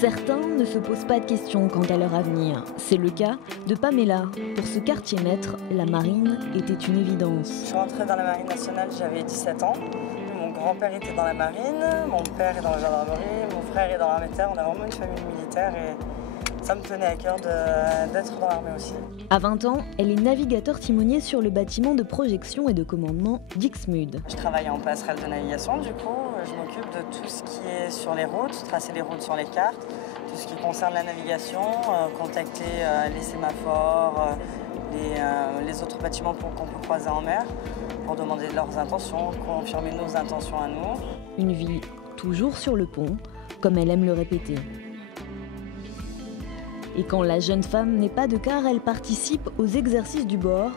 Certains ne se posent pas de questions quant à leur avenir. C'est le cas de Pamela. Pour ce quartier maître, la marine était une évidence. Je suis rentrée dans la marine nationale, j'avais 17 ans. Mon grand-père était dans la marine, mon père est dans la gendarmerie, mon frère est dans l'armée de terre. On a vraiment une famille militaire et ça me tenait à cœur d'être dans l'armée aussi. À 20 ans, elle est navigateur timonier sur le bâtiment de projection et de commandement Dixmude. Je travaille en passerelle de navigation, du coup, je m'occupe de tout ce qui est sur les routes, tracer les routes sur les cartes, tout ce qui concerne la navigation, contacter les sémaphores, les autres bâtiments qu'on peut croiser en mer, pour demander leurs intentions, confirmer nos intentions à nous. Une vie toujours sur le pont, comme elle aime le répéter. Et quand la jeune femme n'est pas de quart, elle participe aux exercices du bord.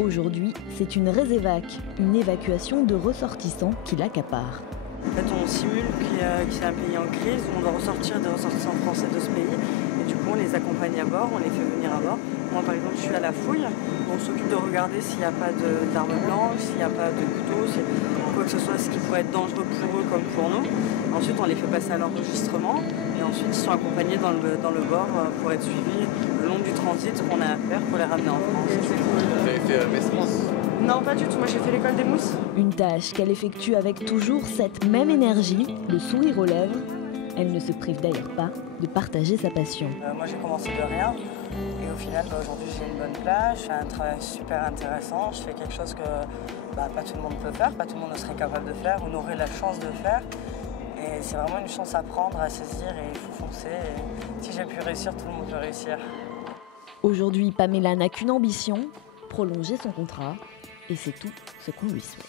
Aujourd'hui, c'est une résévac, une évacuation de ressortissants qui l'accapare. En fait, on simule que c'est un pays en crise, où on doit ressortir des ressortissants français de ce pays. Et du coup, on les accompagne à bord, on les fait venir à bord. Moi, par exemple, je suis à la fouille. On s'occupe de regarder s'il n'y a pas d'armes blanches, s'il n'y a pas de couteaux, quoi que ce soit, ce qui pourrait être dangereux pour eux comme pour nous. Ensuite, on les fait passer à l'enregistrement. Et ensuite, ils sont accompagnés dans le bord pour être suivis le long du transit qu'on a à faire pour les ramener en France. Vous avez fait Messence ? Non, pas du tout. Moi, j'ai fait l'école des mousses. Une tâche qu'elle effectue avec toujours cette même énergie, le sourire aux lèvres. Elle ne se prive d'ailleurs pas de partager sa passion. Moi, j'ai commencé de rien. Et au final, aujourd'hui, j'ai une bonne place. Je fais un travail super intéressant. Je fais quelque chose que pas tout le monde peut faire, pas tout le monde ne serait capable de faire ou n'aurait la chance de faire. Et c'est vraiment une chance à prendre, à saisir et il faut foncer. Et si j'ai pu réussir, tout le monde peut réussir. Aujourd'hui, Pamela n'a qu'une ambition, prolonger son contrat. Et c'est tout ce qu'on lui souhaite.